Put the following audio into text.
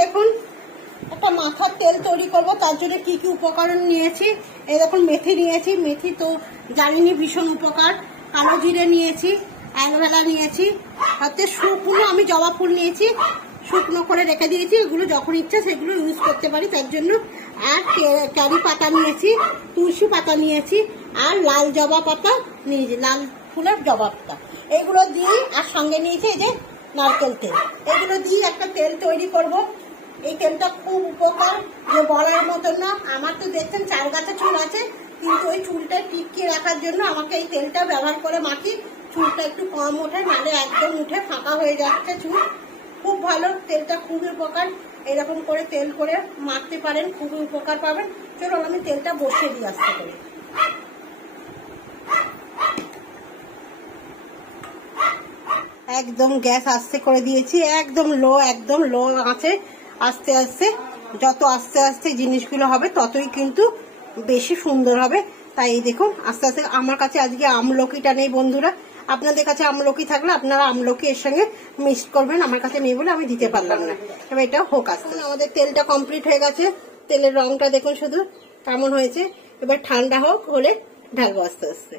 দেখুন একটা মাথার তেল তৈরি করব, তার জন্য কি কি উপকরণ নিয়েছি। এই দেখুন মেথি নিয়েছি, মেথি তো জানিনি ভীষণ উপকার। কালো জিরে নিয়েছি, অ্যালোভেরা নিয়েছি, হাতে শুকনো আমি জবা ফুল নিয়েছি, শুকনো করে রেখে দিয়েছি, এগুলো যখন ইচ্ছা সেগুলো ইউজ করতে পারি তার জন্য। আর কারি পাতা নিয়েছি, তুলসী পাতা নিয়েছি, আর লাল জবা পাতা নিয়েছি, লাল ফুলের জবা পাতা। এগুলো দিয়ে আর সঙ্গে নিয়েছি এই যে নারকেল তেল। এগুলো দিয়ে একটা তেল তৈরি করব। এই তেলটা খুব উপকার, যে বলার মতন না। আমার তো দেখছেন 4 গাছা চুল আছে, কিন্তু ওই চুলটা টিকিয়ে রাখার জন্য আমাকে এই তেলটা ব্যবহার করে মাখি। চুলটা একটু কম ওঠে, নাহলে একদম উঠে ফাঁকা হয়ে যাচ্ছে চুল। খুব ভালো তেলটা, খুবই উপকার। এরকম করে তেল করে মাখতে পারেন, খুবই উপকার পাবেন। চলো আমি তেলটা বসিয়ে দিই আস্তে করে। একদম গ্যাস আস্তে করে দিয়েছি, একদম লো আছে। আস্তে আস্তে, যত আস্তে আস্তে জিনিসগুলো হবে ততই কিন্তু বেশি সুন্দর হবে। তাই দেখুন আস্তে আস্তে। আমার কাছে আজকে আমলকিটা নেই বন্ধুরা, আপনাদের কাছে আমলকি থাকলে আপনারা আমলকি এর সঙ্গে মিক্স করবেন। আমার কাছে নেই বলে আমি দিতে পারলাম না। এবার এটা হোক আস্তে। আমাদের তেলটা কমপ্লিট হয়ে গেছে। তেলের রংটা দেখুন শুধু কেমন হয়েছে। এবার ঠান্ডা হোক, হলে ঢালবো আস্তে আস্তে।